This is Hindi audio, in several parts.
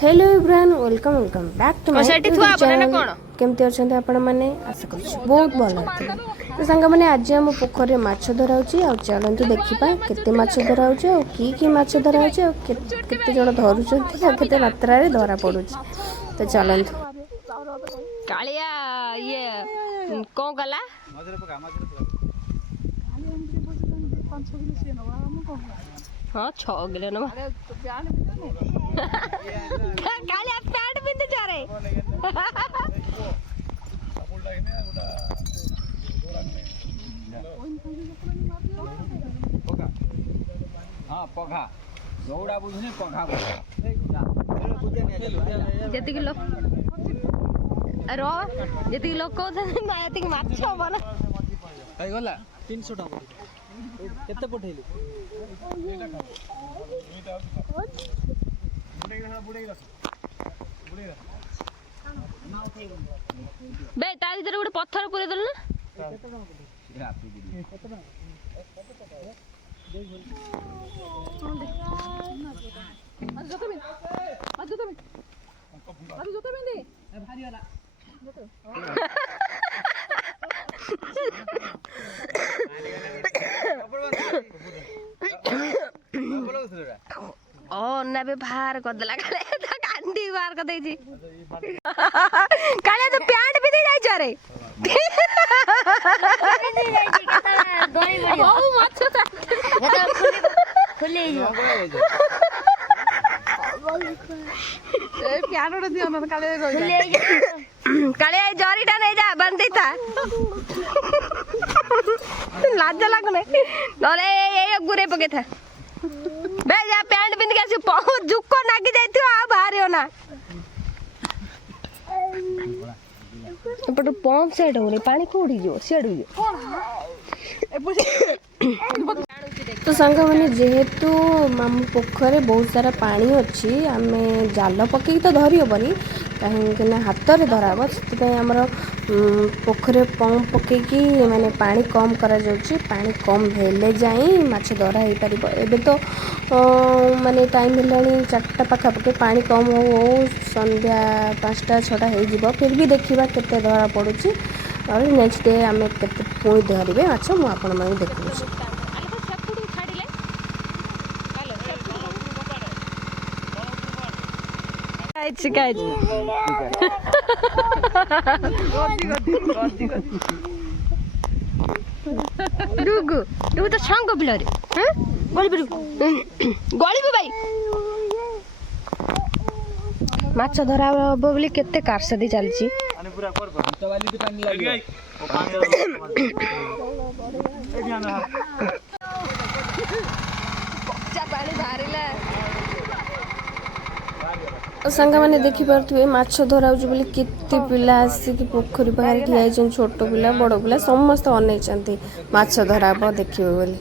Hello everyone welcome welcome back to my channel केमती अच्छे आपण मैंने आशा कर बहुत भल तो सांग मैंने आज आम पोखर माछ धरा चलतु देखा केते माछ धरा कि माछ धरा केते जन धरुचे मात्रा धरा पड़ू तो चलतु कालिया ये कौन गला हाँ 6 किलो ना कालिया पैंट पिंध जा रे हाँ पघा दौड़ा बुझने पघा जति किलो रो जति लोग को ना जति माछ हो ना कई गला 300 टका केते पठेली बे ता भीतर गोटे पत्थर पुरे दल ना ओ ना बे बाहर कर देला काले तो कांडी बाहर कर देजी काले तो पैंट भी दे जाई जा रे ओ माछ खुले जो ए प्यानो रे दियो ना काले काले जरीटा नहीं जा बंदी था लाज लागने नले ए गुरे पके था बे जा पैंट पिंध के आसी बहुत जुक्को नागी जाइथियो आ बाहरियो ना एपट पंप सेट हो रे पानी कोडी जो सेडु जो तो सांग मैंने जेहेतु मामू पोखर बहुत सारा पानी अच्छी आम जाल पकई तो धरी हेनी कहीं हाथ में धराब से आमर पोखर पंप पकईकी माने पानी कम करा जाउची पानी कम हेले जाए माछ धरा हो पार एबे तो माने टाइम हेलानी 4टा पाखापाखि पानी कम हो संध्या 5टा 6टा हो फिर भी देखा केते धरा पड़ुची और नेक्स्ट डे आम के पुणी धरवे माछ मुझे आपण मैंने देखुची डुगु डुगु तो सांग पिला रे हैं गळिबु भाई माछ धरा बोली केते कारसदी चलची अनि पूरा कर तो वाली के पानी लागी पानी बाहरिला सांग मैंने देखिपे माछ धरा बोली केते पिला आसिक पोखरी बाहर ठिया छोट पिला बड़ पिला समस्त अनेइछंती माछ धरा देखिबे बोली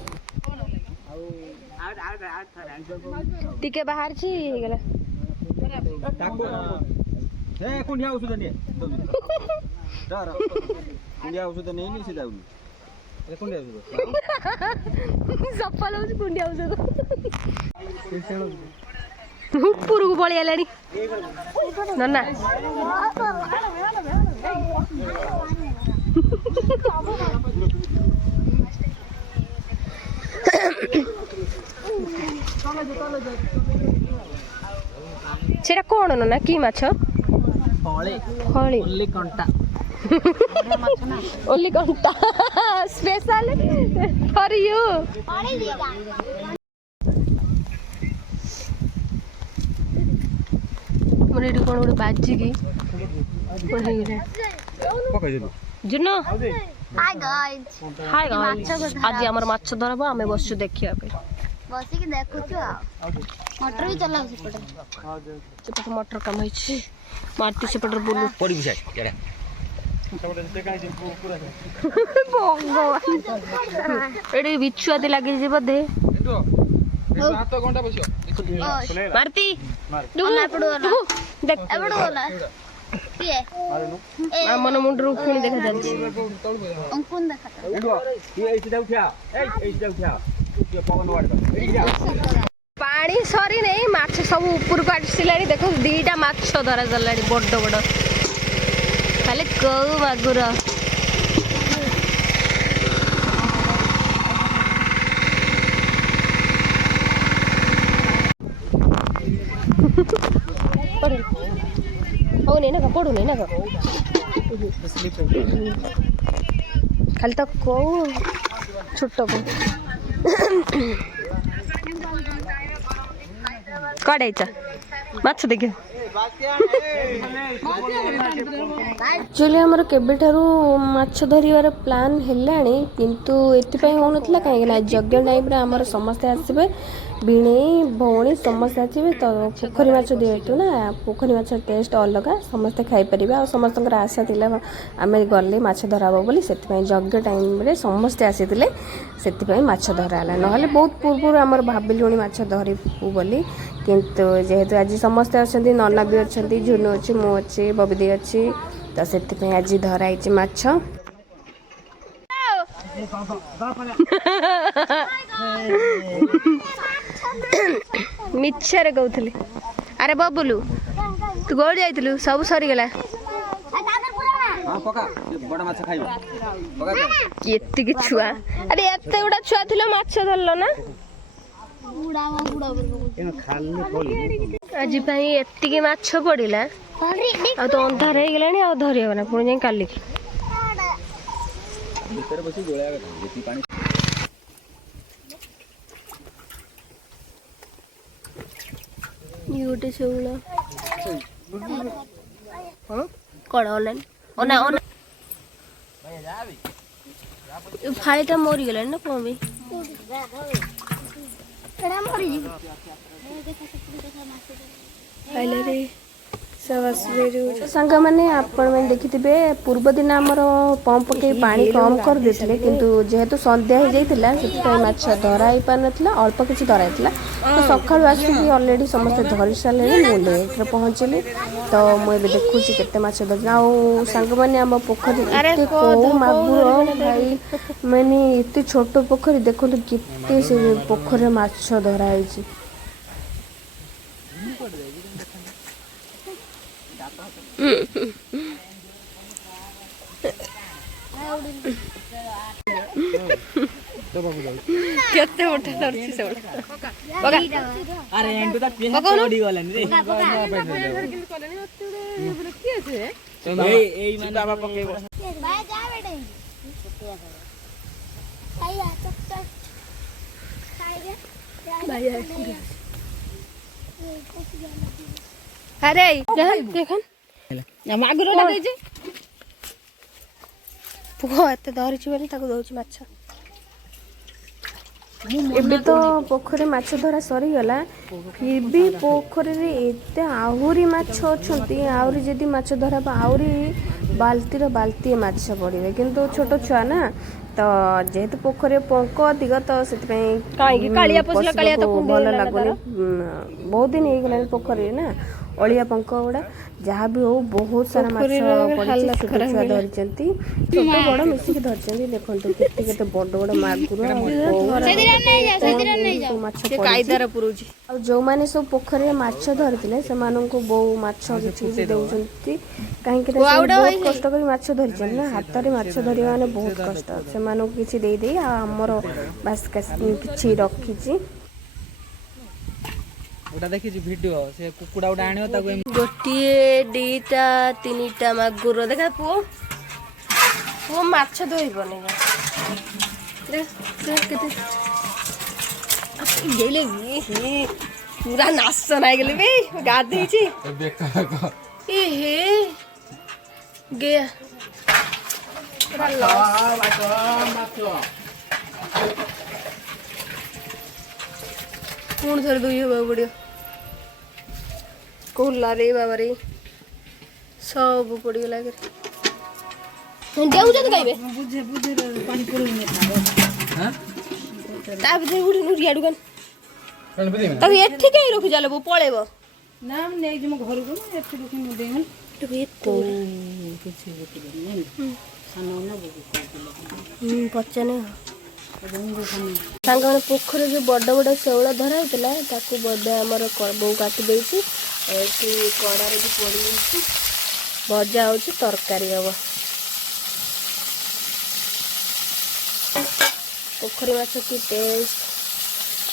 टिके बाहर छी गेला ए कुंडिया औषध ने डर कुंडिया औषध नहीं नी सीधा ए कुंडिया औषध सफल हो कुंडिया औषध पुरु को पळी आलानी नन्ना सेटा कोन नन्ना की माछ फळे फळी ओली कंटा ओली कंटा स्पेशल फॉर यू मोरे डी कोन बाजी की जुनो हाय गाइस आज हमर माछ धरबो हमें बसु देखिया पे बसी के देखुछु मोटर भी चलाउ सेपट मोटर कम होइछि मारती सेपटर बोलू पड़ी बिछाई एडा भगवान एडी बिछुआती लागि जे बदे हाथ घंटा बसियो मारती डुगु देख एबडो होला पिए आ मन मुंडरू खुणी देखा जान्छ अंकुन देखा एडो ये ऐसे उठा ए ऐसे उठा ये पवन वाड़ पानी सरी नहीं माछ सब ऊपर को आसिलानी देखो दीटा माछ धरा चलानी बड़ बड़ खाली कौ मागुर पड़ू ना पड़ू ना खाली तो कौ छोट को कड़े माछ देख एक्चुअली आमर केबेठारू माछ धरिवार प्लान हेलाणी किंतु एथिपाई होउनथला काहे ना यज्ञ टाइम रे आमर समस्त आसीबे भिणेई भौणी समस्त आसीबे तो पोखरी माछ देतु ना पोखरी माछ टेस्ट अलग समस्त खाई परिबे आ समस्त आशा थिला आमे गले माछ धराबो बोली सेथिपाई यज्ञ टाइम रे समस्त आसीथिले सेथिपाई माछ धराला नहले बहुत पूर्व आमर भाबिलुणी माछ धरिबु बोली किंतु जेहेतु आज समस्त अछंती नन्ना भी अछंती झुनु अछि मु अछि बबीदी अछि तो सेथिपाई आज धराइछि माछ मिछरे कहूली अरे बबुलू तू गोल जाइलु सब सरी गला केतिक छुआ अरे एते गुडा छुआ थिलो माछ धरलो ना आज पाई एतिके माछ पड़िला आ तो अंधार हो गलानी आ धरि होना पुणी जाई काली ये गोटे शौल कड़ ऑनलाइन ओना ओना फाइटा मरी गलानी ना कौन भी सांग मैंने आपण मैंने देखी पूर्व दिन आमर पंप पकई पानी कम कर देते किंतु जेहेतु संध्या हो जाता माछ धरा ही पार ना अल्प किसी धरा तो सका आसिक अलरेडी समस्त धरी सारे मुझे लेट्रे पहुँचली तो मुझे देखुची केते माछ धर सांग मैंने आम पोखरी कौ मागुर भाई मैंने इतने छोट पोखरी देखु केते से पोखरी माछ धराई केते मोटा धरछि से बगा अरे एंटू ता पेन पड़ी गलानी रे एई माने बाबा पकेबो भाई जा बेटे भाई आ चक्कर खाई रे भाई अरे देखन मागुर लगे जे पुओ एते धरिछि बोली ताको दउछि माछ एबे तो पोखरी माछ धरा सरी गला फिर भी पोखरी रे एते आहुरी माछ अछंती आहुरी जदी माछ धरा आहुरी बाल्टी रो बाल्टी माछ पड़िबे किंतु छोट छुआ ना तो जेहेतु पोखरी पंक अधिक तो से काई कालिया पसला कालिया तो भल लागुनी बहुत दिन हो गलानी पोखरी ना अलिया पंक गुड़ा जहाँ भी हो बहुत सारा माछ पड़ी छोट छुआ धरिचंती छोट बड़ मिसिक धरिचंती देखंतु केते केते बड़ बड़ मागुर माछ कायदार पुरुजी आ जो माने सब पोखरी माछ धरतिले से माननको बहु माछ किछि देउचंती काहे कि बहुत कष्ट करी माछ धरिचंती ना हाथ रे माछ धरिया माने बहुत कष्ट से मानको किछि देई देई आ हमर बास किछि रखिछि ओटा देखि जी वीडियो से कुकुडा उडा आनियो ताको गोटिए दीटा तीनटा मागुर देखा पुओ पुओ माछ धोइबने देख केते गेले पूरा नाश नाइ गेले बे गाधै छी ए हे गया पूरा लॉस कौन थर दुई हो बड़ियो कोला रे बाबा रे सब पड़ी गला कर देउ जत गाइबे बुझे बुझे पानी पुरो ने हां ता भीतर उडी नुरी आडू कन तब एठी कई रखि जाले बो पळेबो नाम नै जे म घर को एठी रखि न देहन तो ये तो कुछ नहीं खाना ना बो पचने ସାଙ୍ଗମାନେ ପୋଖରୀ ଯୋଉ ବଡ଼ ବଡ଼ ଶେଉଳ ଧରା ହେଇଥିଲା ତାକୁ ବୋଧେ ଆମର ବୋଉ କାଟି ଦେଇଛି। ଏଠି କଡ଼ାରେ ବି ପୋଡ଼ି ଦେଇଛି, ଭଜା ହେଉଛି, ତରକାରୀ ହବ। ପୋଖରୀ ମାଛ କି ଟେଷ୍ଟ।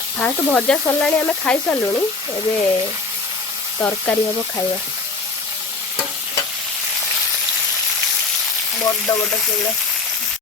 ଫାଷ୍ଟ ଭଜା ସରିଲାଣି, ଆମେ ଖାଇସାରିଲୁଣି, ଏବେ ତରକାରୀ ହବ ଖାଇବା। ବଡ଼ ବଡ଼ ଶେଉଳ।